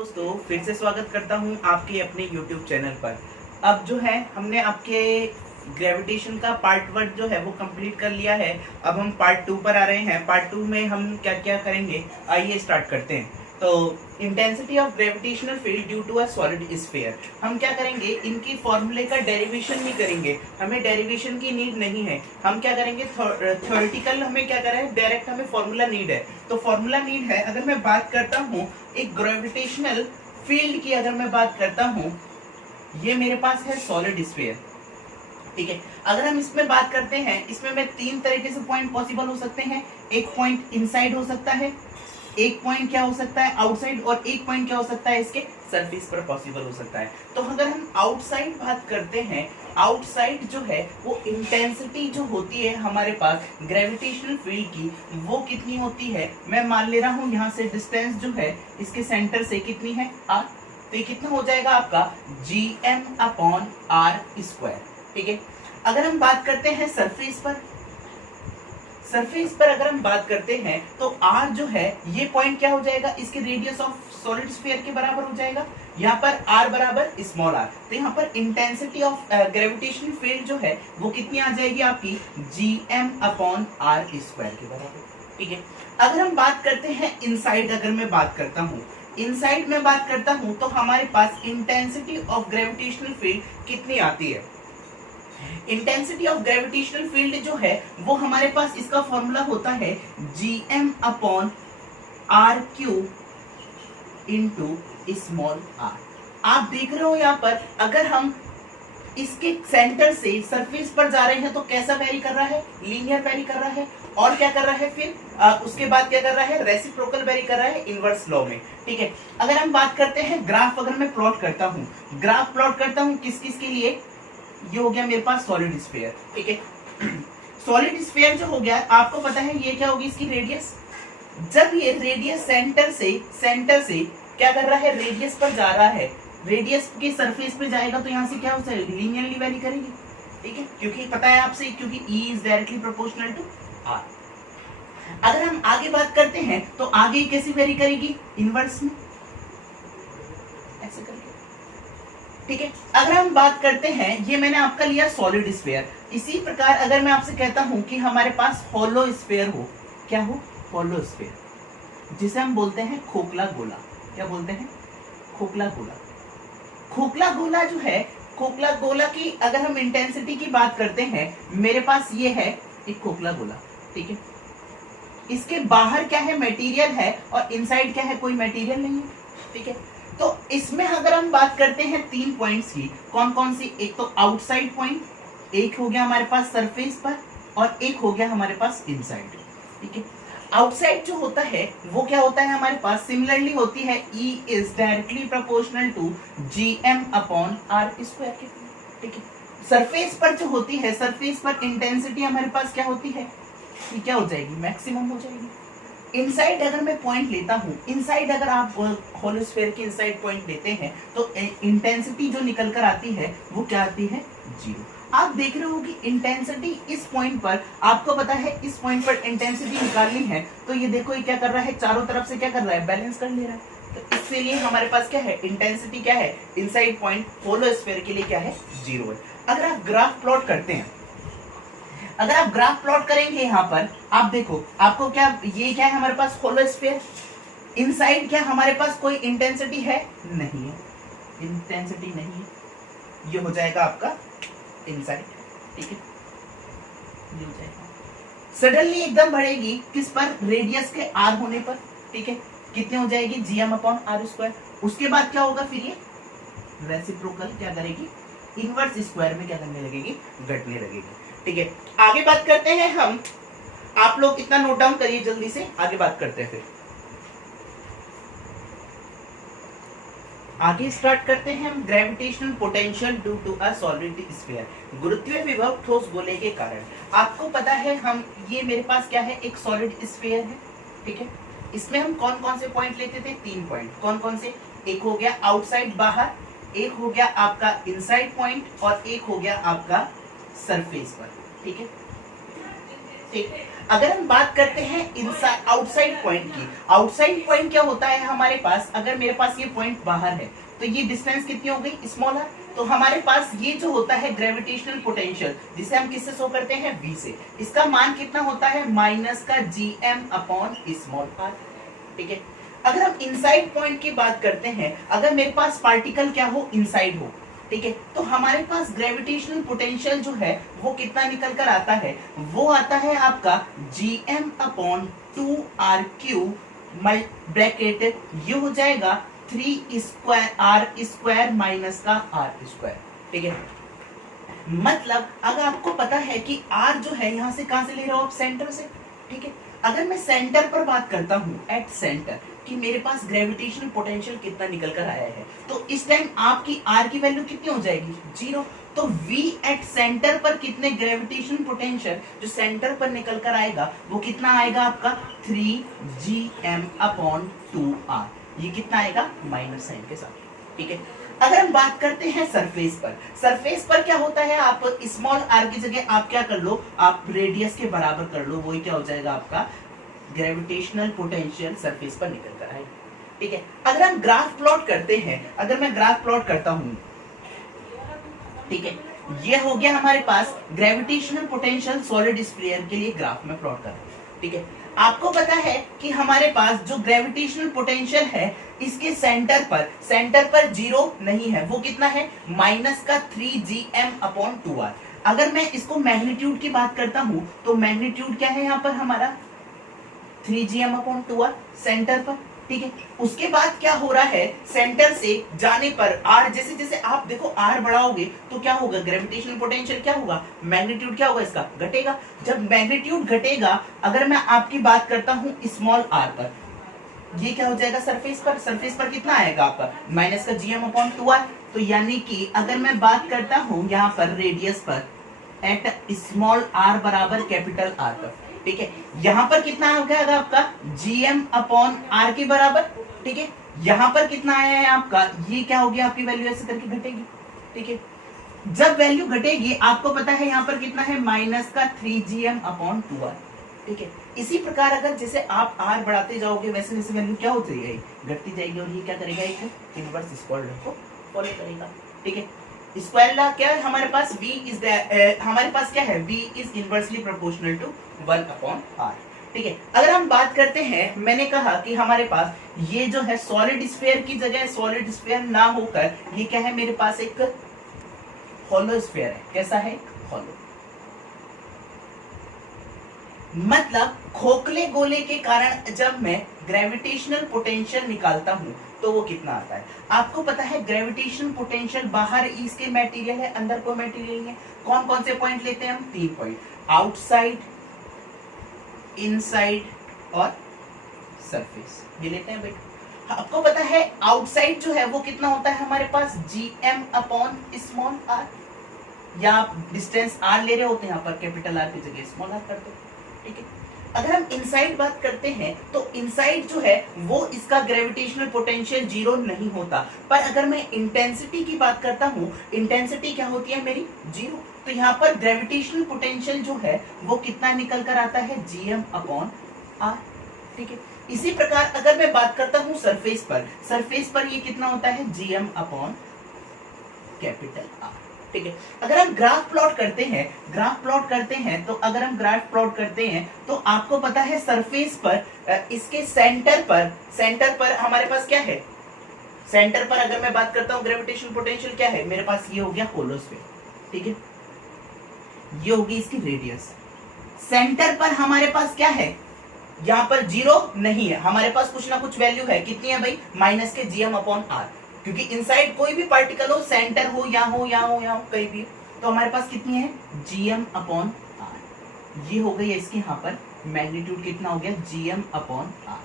दोस्तों फिर से स्वागत करता हूं आपके अपने YouTube चैनल पर। अब जो है हमने आपके ग्रेविटेशन का पार्ट 1 जो है वो कंप्लीट कर लिया है। अब हम पार्ट 2 पर आ रहे हैं। पार्ट 2 में हम क्या क्या करेंगे, आइए स्टार्ट करते हैं। तो intensity of gravitational field due to a solid sphere, हम क्या करेंगे, इनकी फॉर्मूले का डेरिवेशन नहीं करेंगे, हमें डेरिवेशन की नीड नहीं है। हम क्या करेंगे, थ्योरेटिकल हमें क्या करें, डायरेक्ट हमें फॉर्मूला नीड है। तो फॉर्मूला नीड है, अगर मैं बात करता हूँ एक ग्रेविटेशनल फील्ड की, अगर मैं बात करता हूँ, ये मेरे पास है सॉलिड स्फीयर, ठीक है। अगर हम इसमें बात करते हैं, इसमें में 3 तरीके से पॉइंट पॉसिबल हो सकते हैं। एक पॉइंट इनसाइड हो सकता है, एक पॉइंट क्या हो सकता है आउटसाइड, और एक पॉइंट क्या हो सकता है इसके सरफेस पर पॉसिबल हो सकता है। तो अगर हम आउटसाइड बात करते हैं, आउटसाइड जो है वो इंटेंसिटी जो होती है हमारे पास ग्रेविटेशनल फील्ड की, वो कितनी होती है, मैं मान ले रहा हूं यहाँ से डिस्टेंस जो है इसके सेंटर से कितनी है, r। तो ये कितना हो जाएगा आपका gm/r², ठीक है। अगर हम बात करते हैं सरफेस पर, सरफेस पर अगर हम बात करते हैं तो r जो है ये पॉइंट क्या हो जाएगा, इसके रेडियस ऑफ सॉलिड स्फीयर के बराबर हो जाएगा। यहाँ पर r बराबर स्मॉल r, तो यहाँ पर इंटेंसिटी ऑफ ग्रेविटेशनल फील्ड जो है वो कितनी आ जाएगी आपकी gm/r² के बराबर, ठीक है। अगर हम बात करते हैं इनसाइड, अगर मैं बात करता हूँ इनसाइड में बात करता हूँ तो हमारे पास इंटेंसिटी ऑफ ग्रेविटेशनल फील्ड कितनी आती है। इंटेंसिटी ऑफ ग्रेविटेशनल फील्ड जो है वो हमारे पास, इसका फॉर्मूला होता है gm/r³ इंटू स्मॉल r। आप देख रहे हो यहाँ पर, अगर हम इसके सेंटर से सरफेस पर जा रहे हैं तो कैसा वेरी कर रहा है, लीनियर वेरी कर रहा है। और क्या कर रहा है फिर उसके बाद क्या कर रहा है, रेसिप्रोकल वेरी कर रहा है इनवर्स लॉ में, ठीक है। अगर हम बात करते हैं ग्राफ, अगर मैं प्लॉट करता हूँ, ग्राफ प्लॉट करता हूँ किस किस के लिए, ये हो गया मेरे पास सॉलिड स्फीयर, ठीक है। सॉलिड स्फीयर जो हो गया, आपको पता है ये क्या होगी इसकी रेडियस। जब ये रेडियस सेंटर से क्या कर रहा है, रेडियस पर जा रहा है, रेडियस के सरफेस पे जाएगा तो यहाँ से क्या हो जाएगा, लीनियरली वेरी करेगी, ठीक है, क्योंकि पता है आपसे, क्योंकि E is directly proportional to R। अगर हम आगे बात करते हैं तो आगे कैसी वेरी करेगी, इनवर्स में, ऐसे करके, ठीक है। अगर हम बात करते हैं, ये मैंने आपका लिया सॉलिड स्फीयर। इसी प्रकार अगर मैं आपसे कहता हूं कि हमारे पास होलो स्फीयर हो, क्या हो, होलो स्फीयर, जिसे हम बोलते हैं खोखला गोला। क्या बोलते हैं, खोखला गोला। खोखला गोला जो है, खोखला गोला की अगर हम इंटेंसिटी की बात करते हैं, मेरे पास ये है एक खोखला गोला, ठीक है। इसके बाहर क्या है, मटेरियल है, और इनसाइड क्या है, कोई मटेरियल नहीं है, ठीक है। तो इसमें अगर हम बात करते हैं 3 पॉइंट्स की, कौन कौन सी, एक तो आउटसाइड पॉइंट, एक हो गया हमारे पास सरफेस पर, और एक हो गया हमारे पास इनसाइड, ठीक है। आउटसाइड जो होता है वो क्या होता है हमारे पास, सिमिलरली होती है E is directly proportional to gm/r², ठीक है। सरफेस पर जो होती है, सरफेस पर इंटेंसिटी हमारे पास क्या होती है, ये क्या हो जाएगी, मैक्सिमम हो जाएगी। इनसाइड अगर मैं पॉइंट लेता हूँ, इनसाइड अगर आप होलो स्फीयर के इनसाइड पॉइंट लेते हैं तो इंटेंसिटी जो निकल कर आती है वो क्या आती है, 0। आप देख रहे हो कि इंटेंसिटी इस पॉइंट पर, आपको पता है इस पॉइंट पर इंटेंसिटी निकालनी है, तो ये देखो ये क्या कर रहा है, चारों तरफ से क्या कर रहा है, बैलेंस कर ले रहा है। तो इसके लिए हमारे पास क्या है, इंटेंसिटी क्या है, इनसाइड पॉइंट होलो स्फीयर के लिए क्या है, 0 है। अगर आप ग्राफ प्लॉट करते हैं, अगर आप ग्राफ प्लॉट करेंगे यहाँ पर, आप देखो आपको क्या, ये क्या है हमारे पास होलो स्फीयर, इनसाइड क्या हमारे पास कोई इंटेंसिटी है, नहीं है, इंटेंसिटी नहीं है, ये हो जाएगा आपका इनसाइड, ठीक है। ये हो जाएगा, सडनली एकदम बढ़ेगी किस पर, रेडियस के r होने पर, ठीक है। कितने हो जाएगी, gm/r²। उसके बाद क्या होगा फिर, ये रेसिप्रोकल क्या करेगी, इनवर्स स्क्वायर में क्या करने लगेगी, घटने लगेगी, ठीक है। आगे बात करते हैं हम, आप लोग इतना नोट डाउन करिए जल्दी से, आगे बात करते हैं फिर आगे स्टार्ट करते हैं हम। Gravitational potential due to a solid sphere, गुरुत्वीय विभव ठोस गोले के कारण। आपको पता है हम, ये मेरे पास क्या है, एक सॉलिड स्फीयर है, ठीक है। इसमें हम कौन कौन से पॉइंट लेते थे, 3 पॉइंट, कौन कौन से, एक हो गया आउटसाइड बाहर, एक हो गया आपका इनसाइड पॉइंट, और एक हो गया आपका सरफेस पर, ठीक है, ठीक। अगर हम बात करते हैं इनसाइड आउटसाइड पॉइंट की, आउटसाइड पॉइंट क्या होता है हमारे पास, अगर मेरे पास ये पॉइंट बाहर है तो ये डिस्टेंस कितनी हो गई, स्मॉल आर। तो हमारे पास ये जो होता है ग्रेविटेशनल पोटेंशियल, जिसे हम किससे शो करते हैं, v से, इसका मान कितना होता है, माइनस का gm अपॉन स्मॉल आर। ठीक है, अगर हम इनसाइड पॉइंट की बात करते हैं, अगर मेरे पास पार्टिकल क्या हो, इनसाइड हो, ठीक है, तो हमारे पास ग्रेविटेशनल पोटेंशियल जो है वो कितना निकल कर आता है, वो आता है आपका gm अपॉन 2r³ ब्रैकेट, ये हो जाएगा 3 स्क्वायर r स्क्वायर माइनस का r स्क्वायर। ठीक है, मतलब अगर आपको पता है कि r जो है यहां से कहां से ले रहे हो आप, सेंटर से। ठीक है, अगर मैं सेंटर पर बात करता हूं, एट सेंटर, कि मेरे पास ग्रेविटेशनल पोटेंशियल कितना निकल कर आया है, तो इस टाइम आपकी r की वैल्यू कितनी हो जाएगी, 0। तो v एट सेंटर पर कितने ग्रेविटेशनल पोटेंशियल जो सेंटर पर निकल कर आएगा वो कितना आएगा आपका, 3gm अपॉन 2r। ये कितना आएगा, माइनस साइन के साथ। ठीक है, अगर हम बात करते हैं सरफेस पर, सरफेस पर क्या होता है, आप स्मॉल आर की जगह आप क्या कर लो, आप रेडियस के बराबर कर लो, वही क्या हो जाएगा आपका ग्रेविटेशनल पोटेंशियल सरफेस पर निकल कर आएगा। ठीक है, अगर हम ग्राफ प्लॉट करते हैं, अगर मैं ग्राफ प्लॉट करता हूं, ठीक है, ये हो गया हमारे पास ग्रेविटेशनल पोटेंशियल सॉलिड स्फीयर के लिए ग्राफ में प्लॉट कर रहे हैं। ठीक है, आपको पता है कि हमारे पास जो ग्रेविटेशनल पोटेंशियल है इसके सेंटर पर 0 नहीं है, वो कितना है, माइनस का 3gm अपॉन 2r। अगर मैं इसको मैग्नीट्यूड की बात करता हूं तो मैग्नीट्यूड क्या है यहाँ पर हमारा, 3gm अपॉन 2r सेंटर पर। ठीक है, उसके बाद क्या हो रहा है, सेंटर से जाने पर r, जैसे जैसे आप देखो r बढ़ाओगे तो क्या होगा, ग्रेविटेशनल पोटेंशियल क्या होगा, मैग्नीट्यूड क्या होगा इसका, घटेगा। जब मैग्नीट्यूड घटेगा, अगर मैं आपकी बात करता हूं स्मॉल r पर, ये क्या हो जाएगा, सरफेस पर कितना आएगा आपका, माइनस का gm अपॉन 2r। तो यानी कि अगर मैं बात करता हूं यहाँ पर रेडियस पर, एट स्मॉल r बराबर कैपिटल R पर, ठीक है, यहां पर कितना हो गया आपका, gm अपॉन r के बराबर। ठीक है, यहां पर कितना आया है आपका, ये क्या हो गया, आपकी वैल्यू ऐसे करके घटेगी। ठीक है, जब वैल्यू घटेगी आपको पता है यहाँ पर कितना है, माइनस का 3gm अपॉन 2r। ठीक है, इसी प्रकार अगर जैसे आप r बढ़ाते जाओगे वैसे वैसे वैल्यू क्या होती जाएगी, घटती जाएगी, और ये क्या करेगा, एक इनवर्स स्क्वायर लॉ को फॉलो करेगा। ठीक है, स्क्वायर लॉ क्या है हमारे पास, हमारे पास क्या है, v is inversely proportional to 1 upon r। ठीक है, अगर हम बात करते हैं, मैंने कहा कि हमारे पास ये जो है सॉलिड स्फीयर की जगह सॉलिड स्फीयर ना होकर ये क्या है, मेरे पास एक हॉलो स्फीयर है। कैसा है, हॉलो, मतलब खोखले गोले के कारण जब मैं ग्रेविटेशनल पोटेंशियल निकालता हूं तो वो कितना आता है। आपको पता है ग्रेविटेशनल पोटेंशियल बाहर इसके मटेरियल है, अंदर कोई मटेरियल नहीं है। कौन कौन से पॉइंट लेते हैं हम, 3 पॉइंट, आउटसाइड, इनसाइड और सरफेस, ये लेते हैं बेटा। आपको पता है आउटसाइड जो है वो कितना होता है हमारे पास, gm अपॉन स्मॉल r, या आप डिस्टेंस r ले रहे होते हैं, यहाँ पर कैपिटल R की जगह स्मॉल r करते हैं। ठीक है, अगर हम इनसाइड बात करते हैं तो इनसाइड जो है वो इसका ग्रेविटेशनल पोटेंशियल 0 नहीं होता, पर अगर मैं इंटेंसिटी की बात करता हूँ, इंटेंसिटी क्या होती है मेरी, 0। तो यहाँ पर ग्रेविटेशनल पोटेंशियल जो है वो कितना निकल कर आता है, gm अपॉन r। ठीक है, इसी प्रकार अगर मैं बात करता हूँ सरफेस पर ये कितना होता है, gm अपॉन कैपिटल R। ठीक है, अगर हम ग्राफ प्लॉट करते हैं तो अगर हम ग्राफ प्लॉट करते हैं तो आपको पता है सरफेस पर इसके सेंटर पर हमारे पास क्या है, सेंटर पर अगर मैं बात करता हूं ग्रेविटेशनल पोटेंशियल क्या है, मेरे पास ये हो गया होलो स्फीयर। ठीक है, ये होगी इसकी रेडियस। सेंटर पर हमारे पास क्या है, यहाँ पर 0 नहीं है, हमारे पास कुछ ना कुछ वैल्यू है, कितनी है भाई, माइनस के gm अपॉन r, क्योंकि इनसाइड कोई भी पार्टिकल हो, सेंटर हो या हो कहीं भी, तो हमारे पास कितनी है, gm अपॉन r। ये हो गई इसकी यहाँ पर मैग्नीट्यूड कितना हो गया, gm अपॉन r।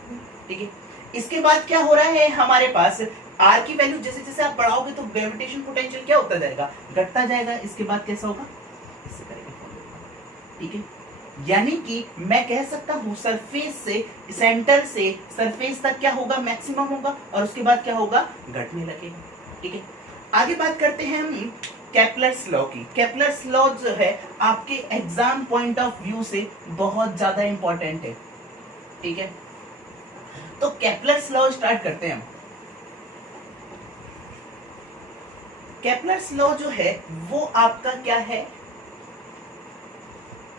ठीक है, इसके बाद क्या हो रहा है हमारे पास, r की वैल्यू जैसे जैसे आप बढ़ाओगे तो ग्रेविटेशन पोटेंशियल क्या होता जाएगा, घटता जाएगा। इसके बाद कैसा होगा, इससे करेंगे फॉलो। ठीक है, यानी कि मैं कह सकता हूं सरफेस से, सेंटर से सरफेस तक क्या होगा, मैक्सिमम होगा, और उसके बाद क्या होगा, घटने लगेगा। ठीक है, आगे बात करते हैं हम केपलर्स लॉ की। केपलर्स लॉ जो है आपके एग्जाम पॉइंट ऑफ व्यू से बहुत ज्यादा इंपॉर्टेंट है, ठीक है। तो केपलर्स लॉ स्टार्ट करते हैं हम। केपलर्स लॉ जो है वो आपका क्या है,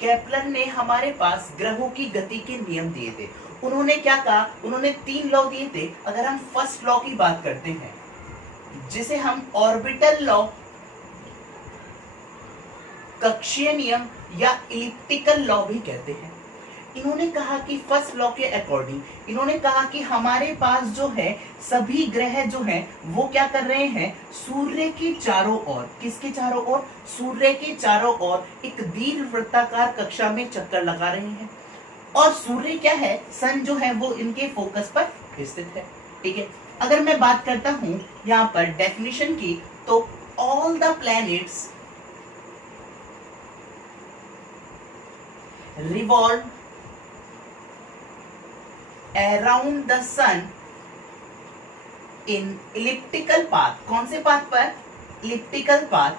केपलर ने हमारे पास ग्रहों की गति के नियम दिए थे। उन्होंने क्या कहा, उन्होंने 3 लॉ दिए थे। अगर हम फर्स्ट लॉ की बात करते हैं जिसे हम ऑर्बिटल लॉ, कक्षीय नियम या इलिप्टिकल लॉ भी कहते हैं। इन्होंने कहा कि फर्स्ट लॉ के अकॉर्डिंग इन्होंने कहा कि हमारे पास जो है सभी ग्रह जो हैं वो क्या कर रहे हैं, सूर्य के चारों ओर, किसके चारों ओर, सूर्य के चारों ओर एक दीर्घवृत्ताकार कक्षा में चक्कर लगा रहे हैं। और सूर्य क्या है, सन जो है वो इनके फोकस पर स्थित है, ठीक है। अगर मैं बात करता हूं यहां पर डेफिनेशन की, तो all the planets revolve around the sun in elliptical path। कौन से पाथ पर, elliptical path,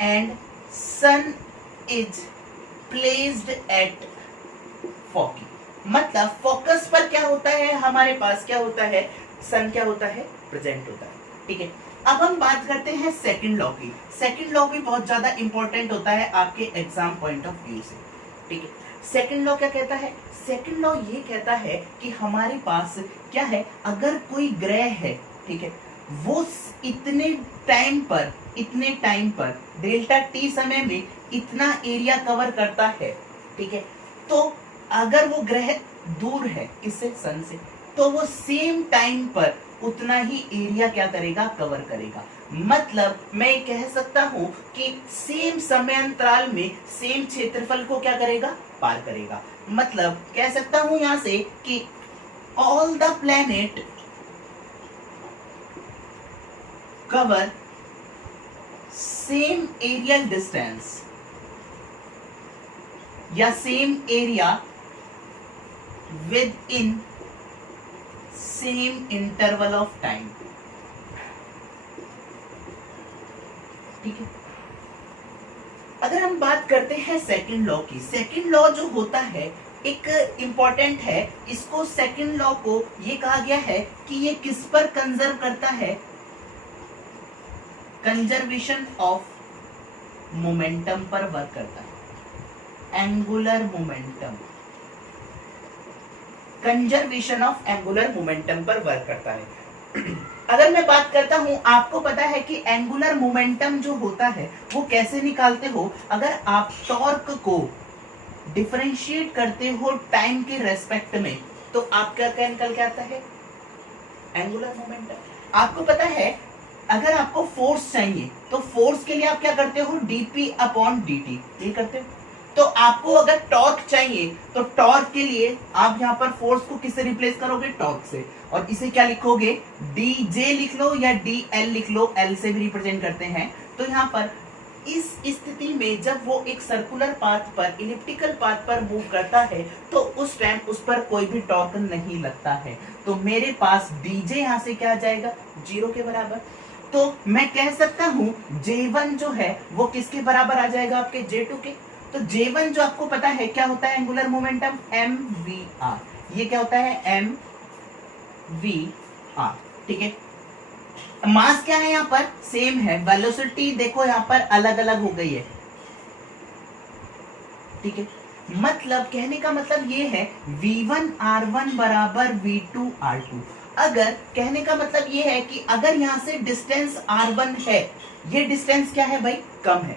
and sun is placed at foci। मतलब फोकस पर क्या होता है, हमारे पास क्या होता है, सन क्या होता है, प्रेजेंट होता है, ठीक है। अब हम बात करते हैं सेकंड लॉ की। सेकंड लॉ भी बहुत ज्यादा इंपॉर्टेंट होता है आपके एग्जाम पॉइंट ऑफ व्यू से, ठीक है। सेकंड लॉ क्या कहता है, सेकंड लॉ ये कहता है कि हमारे पास क्या है, अगर कोई ग्रह है, ठीक है, वो इतने टाइम पर डेल्टा टी समय में इतना एरिया कवर करता है, ठीक है, तो अगर वो ग्रह दूर है किससे, सन से, तो वो सेम टाइम पर उतना ही एरिया क्या करेगा, कवर करेगा। मतलब मैं कह सकता हूं कि सेम समय अंतराल में सेम क्षेत्रफल को क्या करेगा, पार करेगा। मतलब कह सकता हूं यहां से कि all the planet cover same aerial distance या same area within same interval of time, ठीक है। अगर हम बात करते हैं सेकंड लॉ की, सेकंड लॉ जो होता है एक इंपॉर्टेंट है। इसको सेकंड लॉ को ये कहा गया है कि ये किस पर कंजर्व करता है, कंजर्वेशन ऑफ मोमेंटम पर वर्क करता है, angular momentum, conservation of angular momentum पर वर्क करता है। अगर मैं बात करता हूं, आपको पता है कि एंगुलर मोमेंटम जो होता है वो कैसे निकालते हो, अगर आप टॉर्क को डिफरेंशिएट करते हो टाइम के रेस्पेक्ट में, तो आपका क्या निकल के आता है, एंगुलर मोमेंटम। आपको पता है अगर आपको फोर्स चाहिए तो फोर्स के लिए आप क्या करते हो, dp अपॉन dt, ये करते हो। तो आपको अगर टॉर्क चाहिए तो टॉर्क के लिए आप यहाँ पर फोर्स को किससे रिप्लेस करोगे, टॉर्क से, और इसे क्या लिखोगे, dj लिख लो या dl लिख लो, l से भी रिप्रेजेंट करते हैं। तो यहाँ पर इस स्थिति में जब वो एक सर्कुलर पाथ पर, इलिप्टिकल पाथ पर मूव करता है तो उस टाइम उस पर कोई भी टॉर्क नहीं लगता है। तो मेरे पास dj यहाँ से क्या आ जाएगा, 0 के बराबर। तो मैं कह सकता हूं J1 जो है वो किसके बराबर आ जाएगा, आपके J2 के। तो J1 जो आपको पता है क्या होता है, एंगुलर मोमेंटम, mvr। ये क्या होता है, mvr, ठीक है। मास क्या है यहाँ पर, सेम है। वेलोसिटी देखो यहाँ पर अलग अलग हो गई है, ठीक है। मतलब कहने का मतलब ये है v1r1 बराबर v2r2। अगर कहने का मतलब ये है कि अगर यहाँ से डिस्टेंस r1 है, ये डिस्टेंस क्या है भाई, कम है।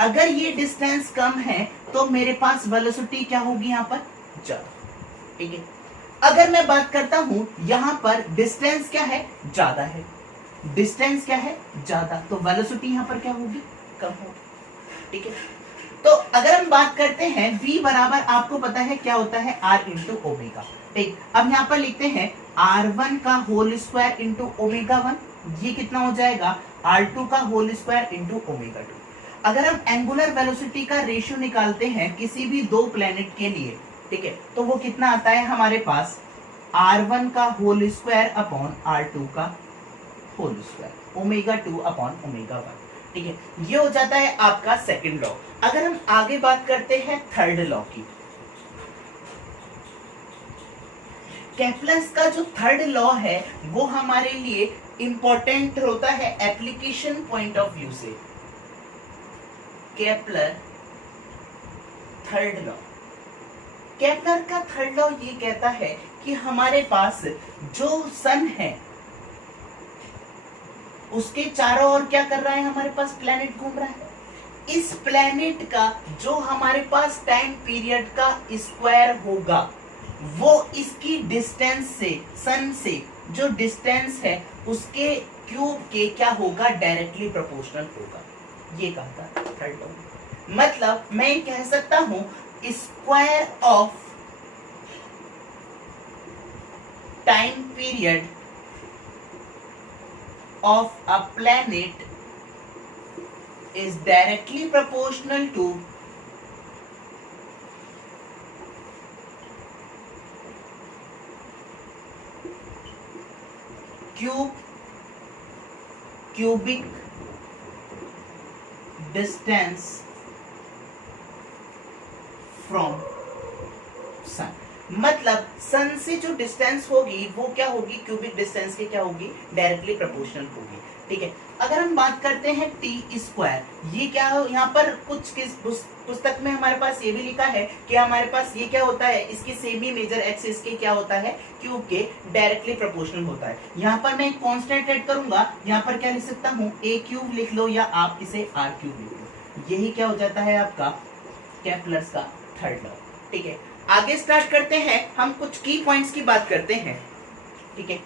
अगर ये डिस्टेंस कम है तो मेरे पास वेलोसिटी क्या होगी यहाँ पर, ज्यादा, ठीक है। अगर मैं बात करता हूं यहाँ पर डिस्टेंस क्या है, ज्यादा है, डिस्टेंस क्या है, ज्यादा, तो वेलोसिटी यहाँ पर क्या होगी, कम होगी, ठीक है। तो अगर हम बात करते हैं v बराबर आपको पता है क्या होता है, r इंटू ओमेगा, ठीक। अब यहाँ पर लिखते हैं r1 का होल स्क्वायर इंटू ओमेगा 1, ये कितना हो जाएगा, r2 का होल स्क्वायर इंटू ओमेगा 2। अगर हम एंगुलर वेलोसिटी का रेशियो निकालते हैं किसी भी दो प्लेनेट के लिए, ठीक है, तो वो कितना आता है हमारे पास, r1 का होल स्क्वायर अपॉन r2 का whole square, omega 2 upon omega 1। ठीक है, ये हो जाता है आपका सेकंड लॉ। अगर हम आगे बात करते हैं थर्ड लॉ की, केप्लर्स का जो थर्ड लॉ है वो हमारे लिए इंपॉर्टेंट होता है एप्लीकेशन पॉइंट ऑफ व्यू से। केप्लर थर्ड लॉ, केप्लर का थर्ड लॉ ये कहता है कि हमारे पास जो सन है उसके चारों ओर क्या कर रहा है, हमारे पास प्लैनेट घूम रहा है। इस प्लैनेट का जो हमारे पास टाइम पीरियड का स्क्वायर होगा वो इसकी डिस्टेंस से, सन से जो डिस्टेंस है उसके क्यूब के क्या होगा, डायरेक्टली प्रोपोर्शनल होगा। ये कहा था थर्ड लॉ। मतलब मैं कह सकता हूं square of time period of a planet is directly proportional to cubic distance from sun। मतलब सन से जो डिस्टेंस होगी वो क्या होगी, क्यूबिक डिस्टेंस के क्या होगी, डायरेक्टली प्रोपोर्शनल होगी। ठीक है, अगर हम बात करते हैं टी स्क्वायर, ये क्या हो, यहाँ पर कुछ किस पुस्तक में हमारे पास ये भी लिखा है कि हमारे पास ये क्या होता है, इसकी सेमी मेजर एक्सिस के क्या होता है, क्यूब के डायरेक्टली प्रोपोर्शनल होता है। यहाँ पर मैं एक कांस्टेंट ऐड करूंगा, यहाँ पर क्या लिख सकता हूँ, ए क्यूब लिख लो या आप इसे आर क्यूब लिख लो। यही क्या हो जाता है आपका केप्लर्स का थर्ड लॉ। ठीक है, आगे स्टार्ट करते हैं, हम कुछ की पॉइंट्स की बात करते हैं। ठीक है,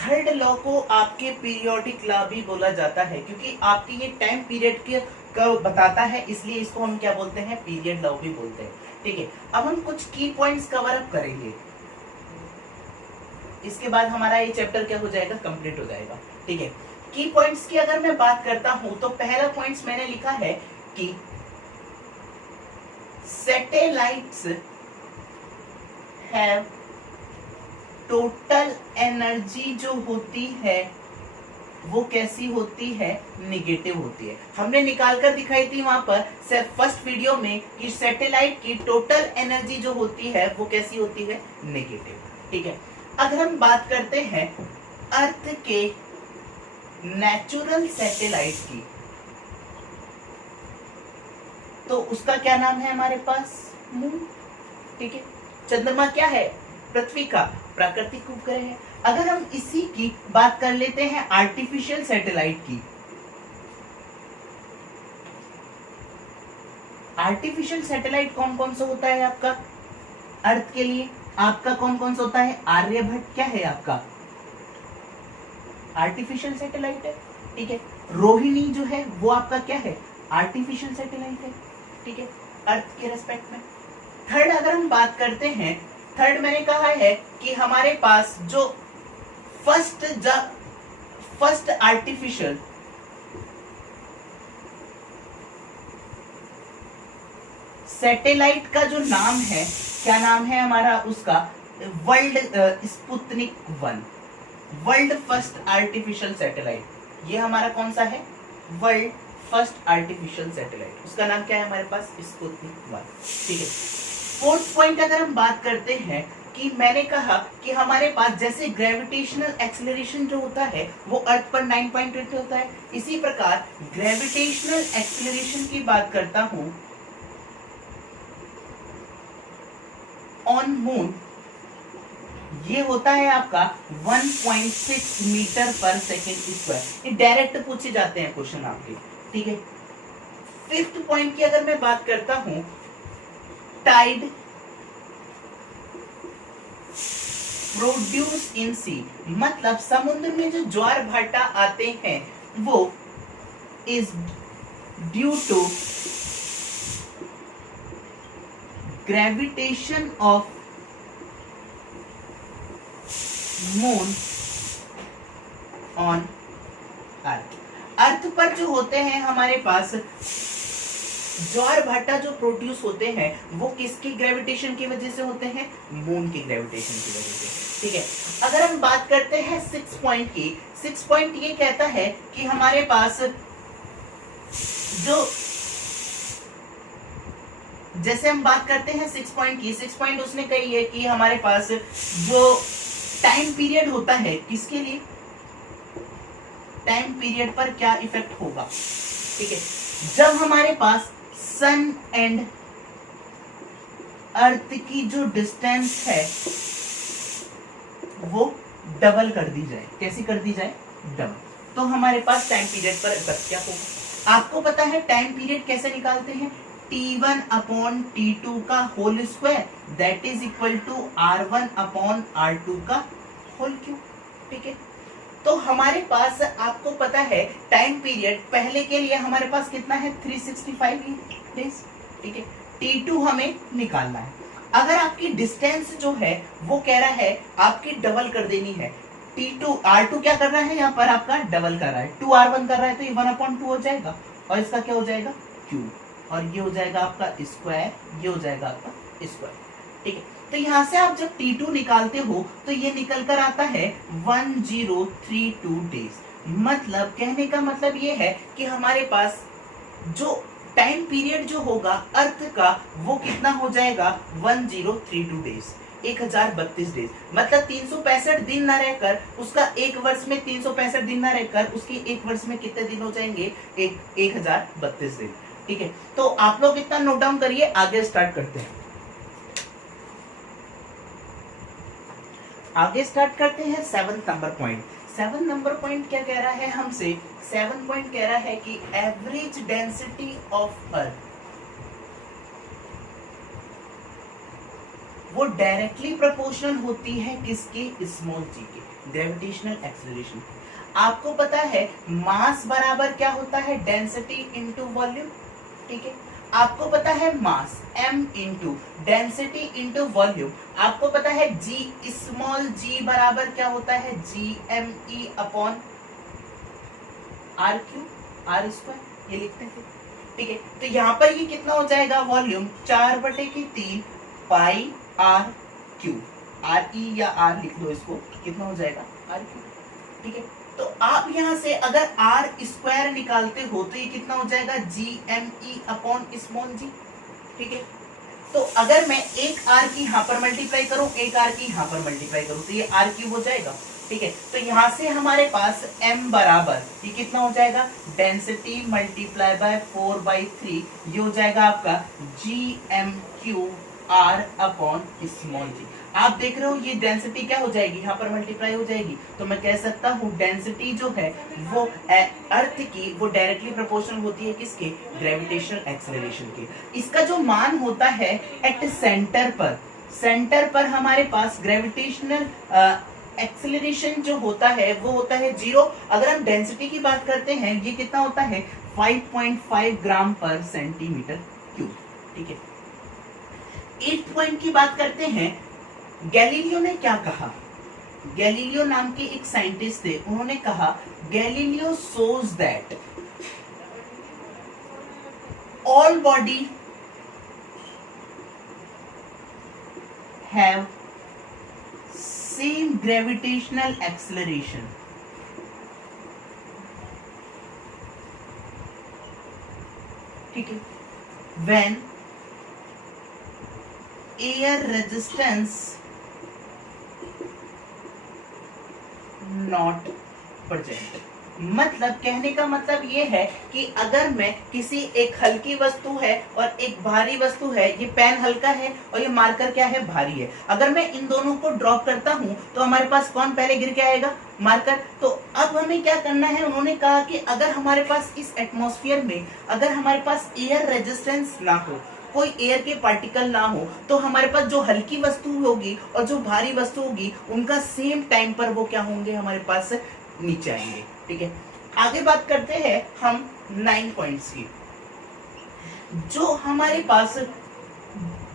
थर्ड लॉ को आपके पीरियोडिक लॉ भी बोला जाता है क्योंकि आपके ये टाइम पीरियड के बताता है, इसलिए इसको हम क्या बोलते हैं, पीरियड लॉ भी बोलते हैं। ठीक है, अब हम कुछ की पॉइंट्स कवर अप करेंगे, इसके बाद हमारा ये चैप्टर क्या हो जाएगा, कंप्लीट हो जाएगा। ठीक है, की पॉइंट्स की अगर मैं बात करता हूं तो पहला पॉइंट्स मैंने लिखा है कि सैटेलाइट्स हैव टोटल एनर्जी जो होती है वो कैसी होती है, निगेटिव होती है। हमने निकाल कर दिखाई थी वहां पर फर्स्ट वीडियो में कि सैटेलाइट की टोटल एनर्जी जो होती है वो कैसी होती है, नेगेटिव। ठीक है, अगर हम बात करते हैं अर्थ के नेचुरल सैटेलाइट की तो उसका क्या नाम है हमारे पास, मून। ठीक है, चंद्रमा क्या है, पृथ्वी का प्राकृतिक उपग्रह है। अगर हम इसी की बात कर लेते हैं आर्टिफिशियल सैटेलाइट की, आर्टिफिशियल सैटेलाइट कौन कौन सा होता है आपका अर्थ के लिए, आपका कौन कौन सा होता है, आर्यभट्ट क्या है आपका आर्टिफिशियल सैटेलाइट है। ठीक है, रोहिणी जो है वो आपका क्या है, आर्टिफिशियल सैटेलाइट है। ठीक है, अर्थ के रेस्पेक्ट में। थर्ड अगर हम बात करते हैं, थर्ड मैंने कहा है कि हमारे पास जो फर्स्ट आर्टिफिशियल सैटेलाइट का जो नाम है, क्या नाम है हमारा उसका, world Sputnik 1, world first artificial satellite. ये हमारा कौन सा है, वर्ल्ड फर्स्ट आर्टिफिशियल सैटेलाइट, उसका नाम क्या है हमारे पास, स्पुतनिक 1। ठीक है, फोर्थ पॉइंट अगर हम बात करते हैं कि मैंने कहा कि हमारे पास जैसे ग्रेविटेशनल एक्सेलरेशन जो होता है वो अर्थ पर 9.8 होता है, इसी प्रकार ग्रेविटेशनल एक्सेलरेशन की बात करता हूं ऑन मून, ये होता है आपका 1.6 मीटर पर सेकेंड स्क्वायर। ये डायरेक्ट पूछे जाते हैं क्वेश्चन आपके। ठीक है, फिफ्थ पॉइंट की अगर मैं बात करता हूं, टाइड प्रोड्यूस इन सी, मतलब समुद्र में जो ज्वार भाटा आते हैं वो is due to gravitation of moon on earth. Earth पर जो होते हैं हमारे पास ज्वार भाटा जो प्रोड्यूस होते हैं वो किसकी ग्रेविटेशन की वजह से होते हैं? मून की ग्रेविटेशन की वजह से। ठीक है, अगर हम बात करते हैं 6 पॉइंट की, 6 पॉइंट ये कहता है कि हमारे पास जो, जैसे हम बात करते हैं 6 पॉइंट की, 6 पॉइंट उसने कही है कि हमारे पास जो टाइम पीरियड होता है, किसके लिए? टाइम पीरियड पर क्या इफेक्ट होगा? ठीक है, जब हमारे पास सन एंड अर्थ की जो डिस्टेंस है वो डबल कर दी जाए। कैसी कर दी जाए? डबल। तो हमारे पास टाइम पीरियड पर इफेक्ट क्या होगा? आपको पता है टाइम पीरियड कैसे निकालते हैं? T1 अपॉन T2 का whole square that is equal to R1 upon R2 का होल क्यूब। ठीक है, तो हमारे पास आपको पता है टाइम पीरियड पहले के लिए हमारे पास कितना है? 365 डेज। ठीक है, T2 हमें निकालना है। अगर आपकी डिस्टेंस जो है वो कह रहा है आपकी डबल कर देनी है, T2 R2 क्या कर रहा है यहाँ पर? आपका डबल कर रहा है, 2R1 कर रहा है, तो ये 1/2 हो जाएगा और इसका क्या हो जाएगा? क्यूब, और ये हो जाएगा आपका स्क्वायर, ये हो जाएगा आपका स्क्वायर। ठीक है, तो यहां से आप जब T2 निकालते हो तो ये निकल कर आता है 1032 डेज। मतलब कहने का मतलब ये है कि हमारे पास जो टाइम पीरियड जो होगा अर्थ का वो कितना हो जाएगा? 1032 डेज, 1032 डेज। मतलब 365 दिन ना रहकर उसका एक वर्ष में 365 दिन ना रहकर उसके एक वर्ष में कितने दिन हो जाएंगे? 1032 दिन। ठीक है, तो आप लोग इतना नोट डाउन करिए, आगे स्टार्ट करते हैं। आगे स्टार्ट करते हैं 7 नंबर पॉइंट। 7 नंबर पॉइंट क्या कह रहा है हमसे? 7 पॉइंट कह रहा है कि एवरेज डेंसिटी ऑफ अर्थ वो डायरेक्टली प्रोपोर्शनल होती है किसके? स्मॉल जी के, ग्रेविटेशनल एक्सेलरेशन। आपको पता है मास बराबर क्या होता है? Density into volume. ठीक है, आपको पता है मास m into density into volume. आपको पता है g स्मॉल g बराबर क्या होता है? GME upon r cube, r square, ये लिखते हैं। ठीक है, तो यहाँ पर ये कितना हो जाएगा? वॉल्यूम 4/3 पाई r क्यूब, RE या r लिख दो इसको, कितना हो जाएगा? r cube. ठीक है, तो आप यहां से अगर r स्क्वायर निकालते हो तो ये कितना हो जाएगा? GME upon small g। ठीक है, तो अगर मैं एक r की यहां पर मल्टीप्लाई करूं, एक r की यहां पर मल्टीप्लाई करूं तो ये r क्यूब हो जाएगा। ठीक है, तो यहां से हमारे पास m बराबर ये कितना हो जाएगा? डेंसिटी मल्टीप्लाई बाय 4/3, ये हो जाएगा आपका GM cube r upon small g। आप देख रहे हो ये डेंसिटी क्या हो जाएगी? यहाँ पर मल्टीप्लाई हो जाएगी, तो मैं कह सकता हूँ डेंसिटी जो है वो अर्थ की वो डायरेक्टली प्रोपोर्शनल होती है किसके? ग्रेविटेशनल एक्सेलरेशन के। इसका जो मान होता है एट सेंटर पर, सेंटर पर हमारे पास ग्रेविटेशनल एक्सेलरेशन जो होता है वो होता है 0। अगर हम डेंसिटी की बात करते हैं ये कितना होता है? 5.5 ग्राम पर सेंटीमीटर क्यूब। ठीक है, 8 पॉइंट की बात करते हैं। गैलीलियो ने क्या कहा? गैलीलियो नाम के एक साइंटिस्ट थे, उन्होंने कहा Galileo shows that all body have same gravitational acceleration। ठीक है, when air resistance not present. मतलब कहने का मतलब ये है कि अगर मैं किसी एक हल्की वस्तु है और एक भारी वस्तु है, ये पेन हल्का है और ये मार्कर क्या है? भारी है, अगर मैं इन दोनों को ड्रॉप करता हूं तो हमारे पास कौन पहले गिर के आएगा? मार्कर। तो अब हमें क्या करना है? उन्होंने कहा कि अगर हमारे पास इस एटमॉस्फेयर में अगर हमारे पास एयर रेजिस्टेंस ना हो, कोई एयर के पार्टिकल ना हो, तो हमारे पास जो हल्की वस्तु होगी और जो भारी वस्तु होगी उनका सेम टाइम पर वो क्या होंगे? हमारे पास नीचे आएंगे। ठीक है, आगे बात करते हैं हम 9 पॉइंट्स की। जो हमारे पास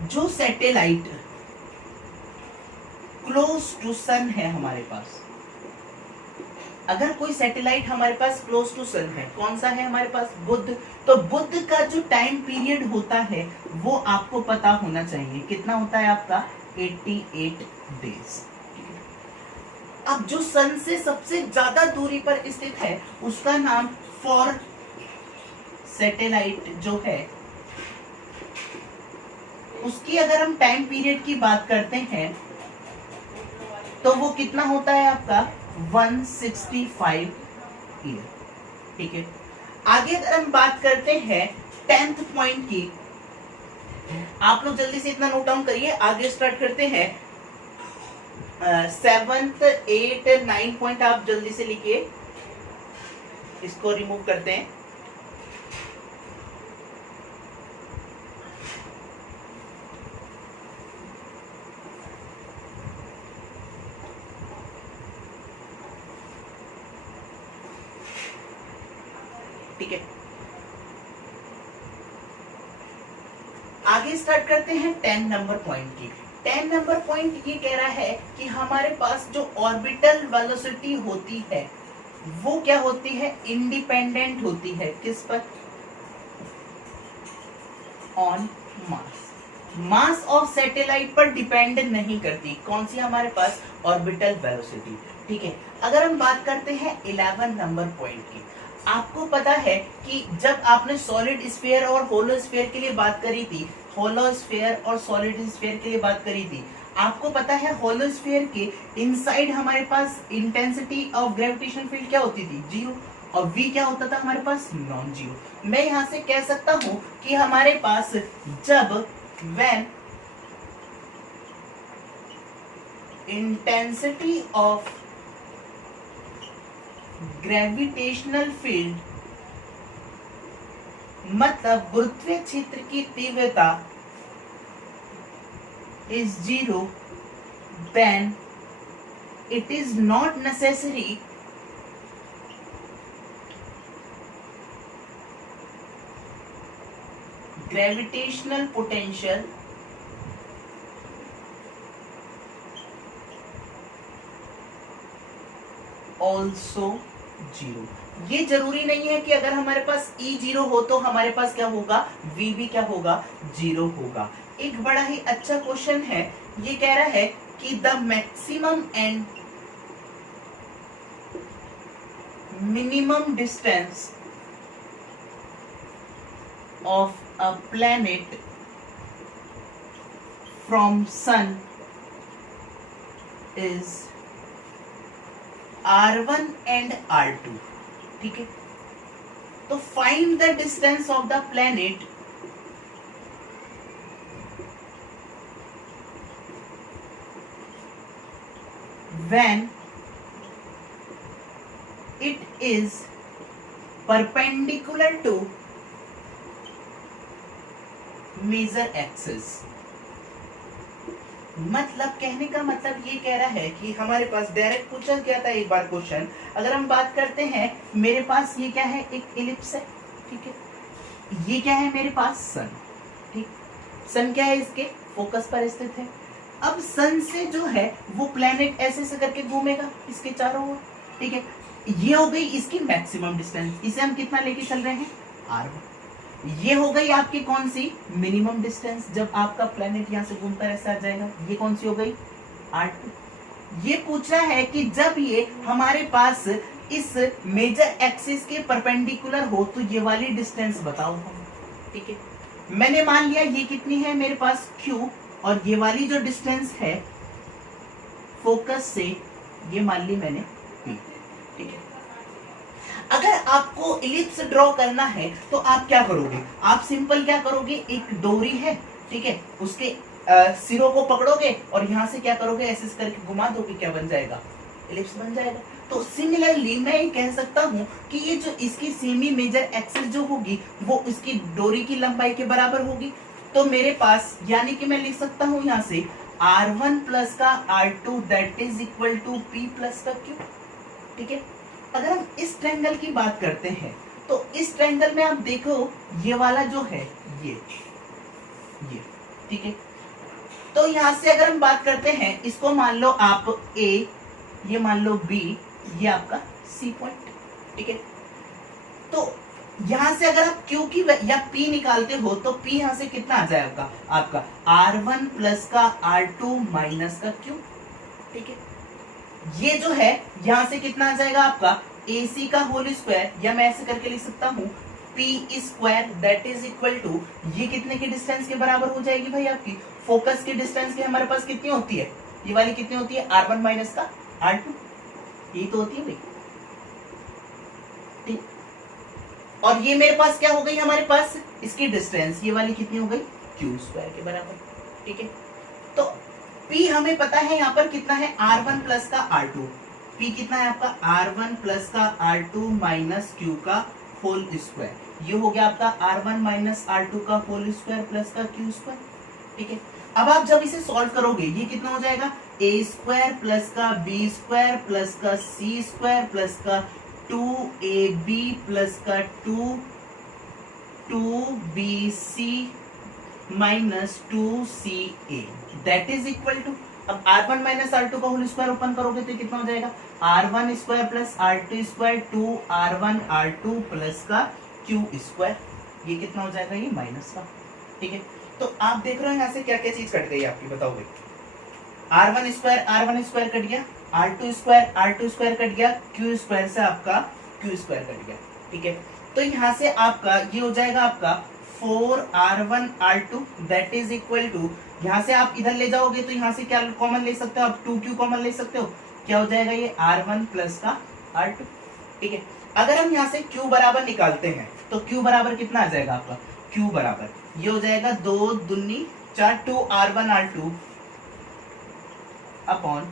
जो सैटेलाइट क्लोज टू सन है हमारे पास, अगर कोई सैटेलाइट हमारे पास क्लोज टू सन है, कौन सा है हमारे पास, बुध, तो बुध का जो टाइम पीरियड होता है वो आपको पता होना चाहिए, कितना होता है आपका 88 डेज। अब जो सन से सबसे ज्यादा दूरी पर स्थित है उसका नाम फॉर सैटेलाइट जो है उसकी अगर हम टाइम पीरियड की बात करते हैं तो वो कितना होता है आपका 165 ईयर। ठीक है, आगे अगर हम बात करते हैं 10th पॉइंट की, आप लोग जल्दी से इतना नोट डाउन करिए, आगे स्टार्ट करते हैं। 7th 8 9 पॉइंट आप जल्दी से लिखिए, इसको रिमूव करते हैं। ठीक है, आगे स्टार्ट करते हैं 10 नंबर पॉइंट की। 10 नंबर पॉइंट ये कह रहा है कि हमारे पास जो ऑर्बिटल वेलोसिटी होती है वो क्या होती है, इंडिपेंडेंट होती है, किस पर, on mass, mass of satellite पर डिपेंड नहीं करती, कौन सी हमारे पास, ऑर्बिटल वेलोसिटी। ठीक है, अगर हम बात करते हैं 11 नंबर पॉइंट की, आपको पता है कि जब आपने सॉलिड स्फीयर और होलो स्फीयर के लिए बात करी थी, होलो स्फीयर और सॉलिड स्फीयर के लिए बात करी थी, आपको पता है होलो स्फीयर के इनसाइड हमारे पास इंटेंसिटी ऑफ ग्रेविटेशन फील्ड क्या होती थी, जीरो, और v क्या होता था हमारे पास, नॉन जीरो। मैं यहां से कह सकता हूं कि हमारे पास जब when intensity of gravitational field मतलब गुरुत्वीय क्षेत्र की तीव्रता is zero, then it is not necessary gravitational potential also zero. ये जरूरी नहीं है कि अगर हमारे पास E जीरो हो तो हमारे पास क्या होगा, V भी क्या होगा, जीरो होगा। एक बड़ा ही अच्छा क्वेश्चन है, ये कह रहा है कि the maximum and minimum distance of a planet from sun is R1 and R2। ठीक है, तो find the distance of the planet when it is perpendicular to major axis. मतलब कहने का मतलब ये कह रहा है कि हमारे पास डायरेक्ट पूछा गया था एक बार क्वेश्चन, अगर हम बात करते हैं मेरे पास ये क्या है, एक इलिप्स है। ठीक है, ये क्या है मेरे पास, सन। ठीक, सन क्या है, इसके फोकस पर स्थित है। अब सन से जो है वो प्लेनेट ऐसे ऐसे करके घूमेगा इसके चारों ओर। ठीक है, ये हो गई इसकी मैक्सिमम डिस्टेंस, इसे हम कितना लेके चल रहे हैं, R1। ये हो गई आपकी कौन सी, मिनिमम डिस्टेंस, जब आपका प्लेनेट यहां से घूमकर ऐसे आ जाएगा, ये कौन सी हो गई, R2। ये पूछ रहा है कि जब ये हमारे पास इस मेजर एक्सिस के परपेंडिकुलर हो तो ये वाली डिस्टेंस बताओ हम। ठीक है, मैंने मान लिया ये कितनी है मेरे पास, Q, और ये वाली जो डिस्टेंस है फोकस से ये मान ली मैंने P। ठीक है, अगर आपको इलिप्स ड्रॉ करना है तो आप क्या करोगे, आप सिंपल क्या करोगे, एक डोरी है, ठीक है, उसके सिरों को पकड़ोगे और यहां से क्या करोगे, ऐसे करके घुमा दोगे, क्या बन जाएगा, इलिप्स बन जाएगा। तो सिमिलरली मैं ये कह सकता हूं कि ये जो इसकी सेमी मेजर एक्सिस जो होगी वो इसकी डोरी की लंबाई के बराबर होगी। तो मेरे पास यानी कि मैं लिख सकता हूं यहां से R1 प्लस का R2 that is equal to P plus का Q। ठीक है, अगर हम इस ट्रायंगल की बात करते हैं तो इस ट्रायंगल में आप देखो ये वाला जो है ये, ठीक है, तो यहां से अगर हम बात करते हैं इसको मान लो आप A, ये मान लो B, ये आपका सी पॉइंट। ठीक है, तो यहां से अगर आप Q की या P निकालते हो तो P यहां से कितना आ जाएगा आपका R1 प्लस का R2 माइनस का Q। ठीक है, ये जो है यहां से कितना आ जाएगा आपका AC का होल स्क्वायर, या मैं ऐसे करके लिख सकता हूं P square that is equal to, ये कितने के डिस्टेंस के बराबर हो जाएगी भाई आपकी फोकस की डिस्टेंस की हमारे पास कितनी होती है, ये वाली कितनी होती है R1 माइनस का R2, ये तो होती है भाई। ठीक, और ये मेरे पास क्या हो गई हमारे पास इसकी डिस्टेंस, ये वाली कितनी हो गई Q स्क्वायर के बराबर। ठीक है, तो P हमें पता है यहाँ पर कितना है R1 प्लस का R2, P कितना है आपका R1 प्लस का R2 माइनस Q का होल स्क्वायर, ये हो गया आपका R1 माइनस R2 का होल स्क्वायर प्लस का Q स्क्वायर। ठीक है, अब आप जब इसे सॉल्व करोगे ये कितना हो जाएगा A स्क्वायर प्लस का B स्क्वायर प्लस का C स्क्वायर प्लस का 2AB प्लस का 2BC minus 2CA that is equal to, अब R1 माइनस R2 का होल स्क्वायर ओपन करोगे तो कितना हो जाएगा R1 square plus R2 square 2R1 R2 plus का Q स्क्वायर, ये कितना हो जाएगा ये माइनस का। ठीक है, तो आप देख रहे हो यहाँ से क्या क्या चीज कट गई आपकी, बताओ भाई। R1 स्क्वायर कट गया, R2 स्क्वायर कट गया, Q स्क्वायर से आपका Q स्क्वायर कट गया। ठीक है, तो यहाँ से आपका ये हो जाएगा आपका 4R1 R2 that is equal to, यहाँ से आप इधर ले जाओगे तो यहाँ से क्या कॉमन ले सकते हो आप 2Q कॉमन ले सकते हो, क्या हो जाएगा ये R1 प्लस का R2। ठीक है, अगर हम यहाँ से Q बराबर निकालते हैं तो Q बराबर कितना आ जाएगा आपका, Q बराबर ये हो जाएगा 2 दूनी 4 2R1 R2 upon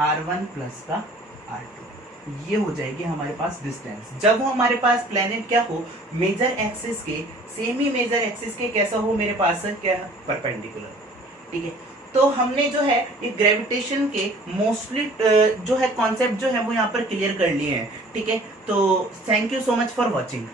R1 plus का R2, ये हो जाएगी हमारे पास डिस्टेंस। जब वो हमारे पास प्लेनेट क्या हो मेजर एक्सिस के सेमी मेजर एक्सिस के कैसा हो मेरे पास क्या परपेंडिकुलर। ठीक है, तो हमने जो है ये ग्रेविटेशन के मोस्टली जो है कॉन्सेप्ट जो है वो यहाँ पर क्लियर कर लिए हैं। ठीक है, तो thank you so much for watching.